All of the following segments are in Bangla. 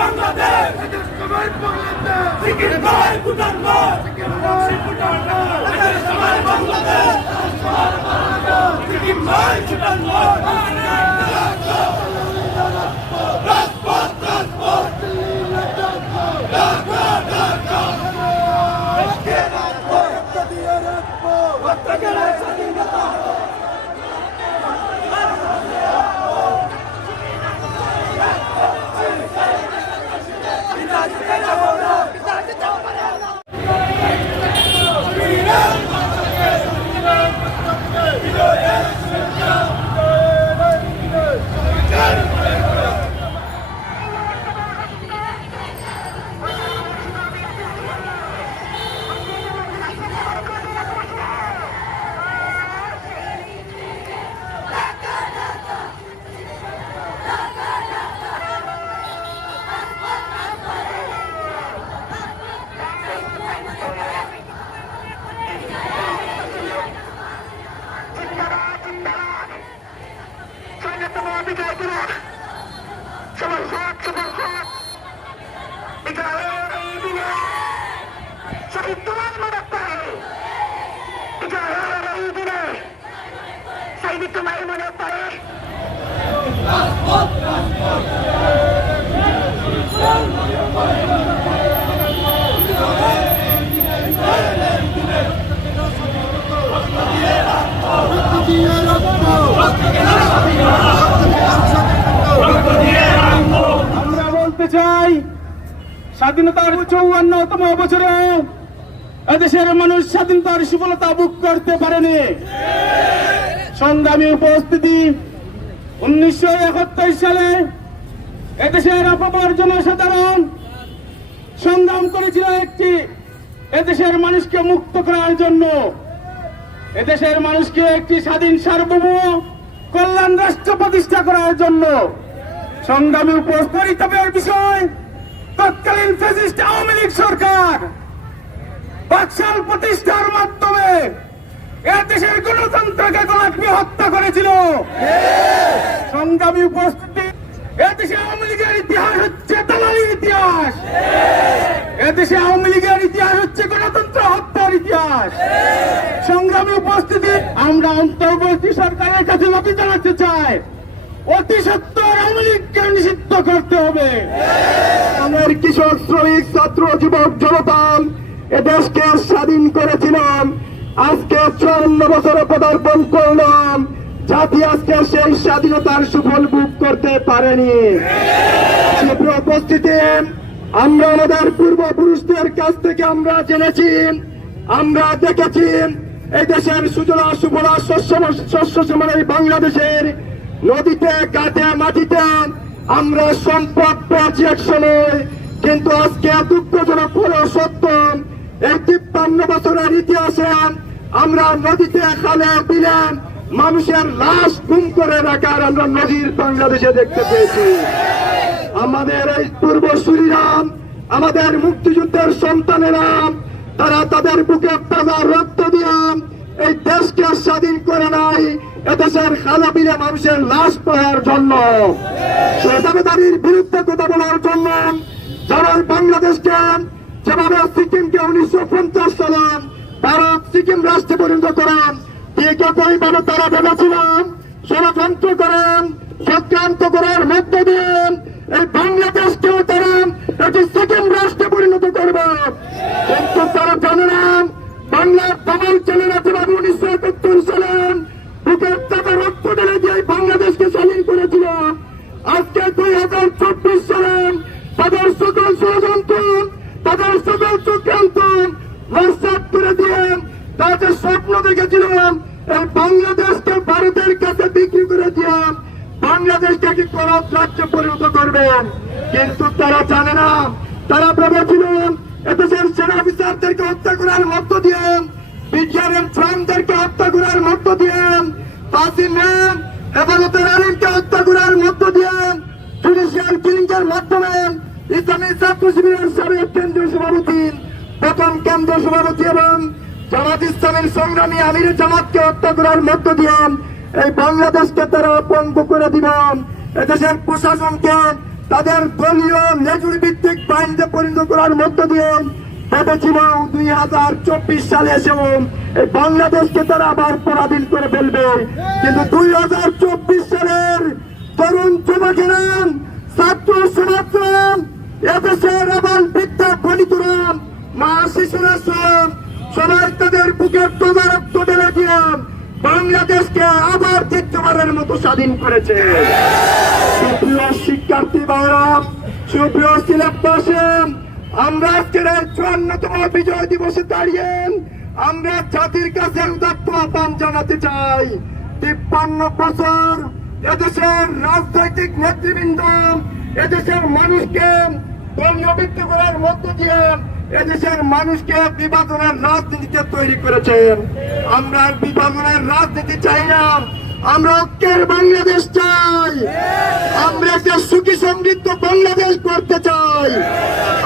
বাংলাদেশ সবাই বাংলাদেশ সিকিম নয় ভুটান নয় সিকিম নয় ভুটান নয় সবাই বাংলাদেশ সিকিম নয় ভুটান নয় রাজপথ রাজপথ ঢাকা ঢাকা রক্ত দিয়ে রাখবো রক্ত গেলে স্বাধীনতা তোমার মনে পড়ে আমরা বলতে চাই স্বাধীনতার ৫৪তম বছরে এদেশের মানুষ স্বাধীনতার সফলতা ভোগ করতে পারেনি। সংগ্রামী উপস্থিতি ১৯৭১ সালে এদেশের অপর জনসাধারণ সংগ্রাম করেছিল এদেশের মানুষকে মুক্ত করার জন্য, এদেশের মানুষকে একটি স্বাধীন সার্বভৌম কল্যাণ রাষ্ট্র প্রতিষ্ঠা করার জন্য। সংগ্রামী উপস্থিতির বিষয় তৎকালীন ফ্যাসিস্ট আওয়ামী লীগ সরকার বাকশাল প্রতিষ্ঠার মাধ্যমে দেশের গণতন্ত্রকে গলাটিয়ে হত্যা করেছিল। সংগ্রামী উপস্থিতি, এদেশে আওয়ামী লীগের ইতিহাস হচ্ছে দালালির ইতিহাস, এদেশে আওয়ামী লীগের ইতিহাস হচ্ছে গণতন্ত্র হত্যার ইতিহাস। সংগ্রামী উপস্থিতি, আমরা অন্তর্বর্তী সরকারের কাছে দাবি জানাতে চাই অতি সত্বর আওয়ামী লীগকে নিষিদ্ধ করতে হবে। আমাদের কৃষক শ্রমিক ছাত্র যুবক জনতা এদেশকে স্বাধীন করেছিলাম, আজকে ৫৪ বছরে পদার্পণ করলাম, জাতি আজকে সেই স্বাধীনতার সুফল ভোগ করতে পারেনি। উপস্থিতি, আমরা আমাদের পূর্বপুরুষদের কাছ থেকে আমরা জেনেছি, আমরা দেখেছি এই দেশের সুজলা সুফলা শস্য শ্যামল বাংলাদেশের নদীতে ঘাটে মাটিতে আমরা সম্পদ পেয়েছি এক সময়, কিন্তু আজকে দুঃখজনক হলেও সত্য এই ৫৩ বছরের ইতিহাসে আমরা নদীতে খালে বিলে মানুষের লাশ গুম করে রাখার আমরা নদীর বাংলাদেশে দেখতে পেয়েছি। আমাদের এই পূর্বসূরীরা, আমাদের মুক্তিযুদ্ধের সন্তানেরা, তারা তাদের বুকে তাজা রক্ত দিয়ে এই দেশকে স্বাধীন করে নাই এদেশের খালা বিলে মানুষের লাশ পাওয়ার জন্য, দাবিদারির বিরুদ্ধে কথা বলার জন্য। যারা বাংলাদেশকে যেভাবে সিকিমকে ১৯৫০ সালে ভারত সিকিম রাষ্ট্রে পরিণত করেন, ঠিক একইভাবে তারা ভেবেছিলেন ষড়যন্ত্র করেন, চক্রান্ত করার মধ্য দিয়ে এই বাংলাদেশকেও তারা একটি সিকিম রাষ্ট্রে পরিণত করবে। কিন্তু তারা জানে না বাংলার তামাল ছেলেরা যেভাবে ১৯৭১ সালে বুকের টাকা রক্ত ঢেলে দিয়ে বাংলাদেশকে স্বাধীন করেছিল, আজকে ২০২৪ সালে তাদের সকল ষড়যন্ত্র, তাদের সকল চক্রান্ত নস্যাৎ করে দিয়ে তাদের স্বপ্ন দেখেছিলাম এই বাংলাদেশকে ভারতের কাছে বিক্রি করে দিয়ে বাংলাদেশকে কি করপ রাজ্যে পরিণত করবেন। কিন্তু তারা জানে না, তারা ভেবেছিলেন এদেশের সেনা অফিসারদেরকে হত্যা করার মধ্য দিয়ে, বিজ্ঞানের ফ্রামদেরকে হত্যা করার মধ্য দিয়ে, হেফাজতের আলীমকে হত্যা করার মধ্য দিয়ে, জুডিশিয়াল কিলিং এর মাধ্যমে ইসলামী ছাত্র শিবিরের সাবেক কেন্দ্রীয় সভাপতি, প্রথম কেন্দ্রীয় সভাপতি এবং জামাত ইসলামের সংগ্রামী আমির জামাতকে হত্যা করার মধ্য দিয়ে এই বাংলাদেশকে তারা পঙ্গু করে দিবেন। এদেশের প্রশাসনকে তাদের দলীয় লেজুর ভিত্তিক বাহিনীতে পরিণত করার মধ্য দিয়ে ভেবেছিল 2024 সালে এসেও এই বাংলাদেশকে তারা আবার পরাধীন করে ফেলবে, কিন্তু 2024 সালের তরুণ যুবকেরা, ছাত্র সমাজরা, এদেশের আবাল বৃদ্ধা বনিতরা, মা শিশুরা সবাই তাদের বুকের তদারক্ত ঢেলে দিয়ে বাংলাদেশকে আবার দ্বিতীয়বারের মতো স্বাধীন করেছে। সুপ্রিয় শিক্ষার্থী ভাইরা, সুপ্রিয় সিলেটবাসী, আমরা আজকের 54তম বিজয় দিবসে দাঁড়িয়ে আমরা জাতির কাছে উদাত্ত আহ্বান জানাতে চাই। 53 বছর এদেশের রাজনৈতিক নেতৃবৃন্দ এদেশের মানুষকে দলীয় ভিত্তি করার মধ্য দিয়ে এদেশের মানুষকে বিভাজনের রাজনীতিতে তৈরি করেছেন। আমরা আর বিভাজনের রাজনীতি চাই না, আমরা ঐক্যের বাংলাদেশ চাই। আমরা একটা সুখী সমৃদ্ধ বাংলাদেশ করতে চাই।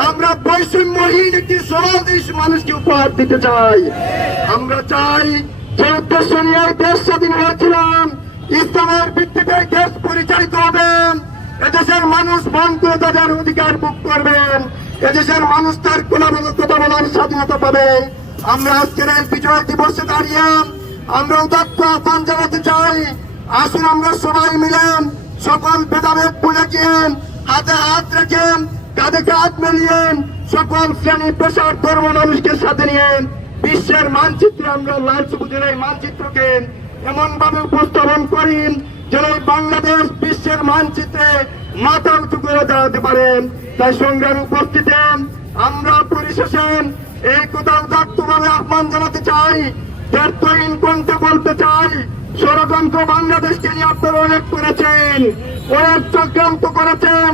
আমরা বৈষম্যহীন একটি সমাজ মানুষকে উপহার দিতে চাই। আমরা চাই যে উদ্দেশ্য নিয়ে দেশ স্বাধীন হয়েছিলাম, ইসলামের ভিত্তিতে দেশ পরিচালিত হবে। এদেশের মানুষ মন করে তাদের অধিকার ভোগ করবেন, এদেশের মানুষ তার কথা বলার স্বাধীনতা পাবে। আমরা আজকের এই বিজয় দিবসে দাঁড়িয়ে আমরা উদাত্ত আহ্বান জানাতে চাই, আসুন আমরা সবাই মিলে সকল ভেদাভেদ ভুলে গিয়ে হাতে হাত রেখে কাঁধে কাঁধ মিলিয়ে সকল শ্রেণী পেশার ধর্ম মানুষকে সাথে নিয়ে বিশ্বের মানচিত্রে আমরা লাল সবুজের এই মানচিত্রকে এমন ভাবে উপস্থাপন করি যেন বাংলাদেশ বিশ্বের মানচিত্রে মাথা উঁচু করে দাঁড়াতে পারে। তাই সংগ্রামী উপস্থিতি আমরা পরিশেষে এই কথা উদাত্তভাবে আহ্বান জানাতে চাই, ব্যর্থহীন কণ্ঠে বলতে চাই, ষড়যন্ত্র বাংলাদেশকে নিয়ে আপনারা অনেক করেছেন, অনেক চক্রান্ত করেছেন।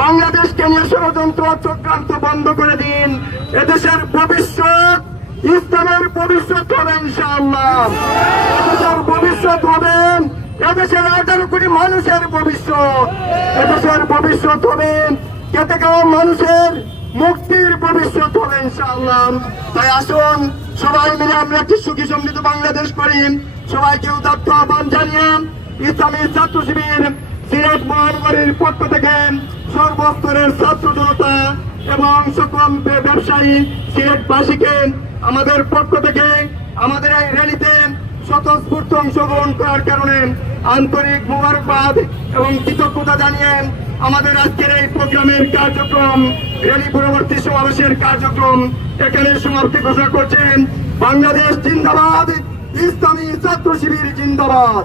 বাংলাদেশকে নিয়ে ষড়যন্ত্র চক্রান্ত বন্ধ করে দিন। এদেশের ভবিষ্যৎ ইসলামের ভবিষ্যৎ হবে ইনশাআল্লাহ। এদেশের ভবিষ্যৎ হবে এদেশের 18 কোটি মানুষের ভবিষ্যৎ। এদেশের ভবিষ্যৎ হবে খেটে খাওয়া মানুষের মুক্তির ভবিষ্যৎ হবে ইনশাআল্লাহ। তাই আসুন সবাই মিলে আমরা একটি সুখী সমৃদ্ধ বাংলাদেশ করি। সবাইকে উদাত্ত আহ্বান জানিয়ে ইসলামী ছাত্র শিবির সিলেট মহানগরীর পক্ষ থেকে সর্বস্তরের ছাত্র জনতা এবং সকল ব্যবসায়ী সিলেটবাসীকে আমাদের পক্ষ থেকে আমাদের এই র্যালিতে স্বতঃস্ফূর্ত অংশগ্রহণ করার কারণে আন্তরিক মোবারকবাদ এবং কৃতজ্ঞতা জানিয়ে আমাদের আজকের এই প্রোগ্রামের কার্যক্রম, র্যালি পরবর্তী সমাবেশের কার্যক্রম এখানে সমাপ্তি ঘোষণা করছেন। বাংলাদেশ জিন্দাবাদ, ইসলামী ছাত্র শিবির জিন্দাবাদ।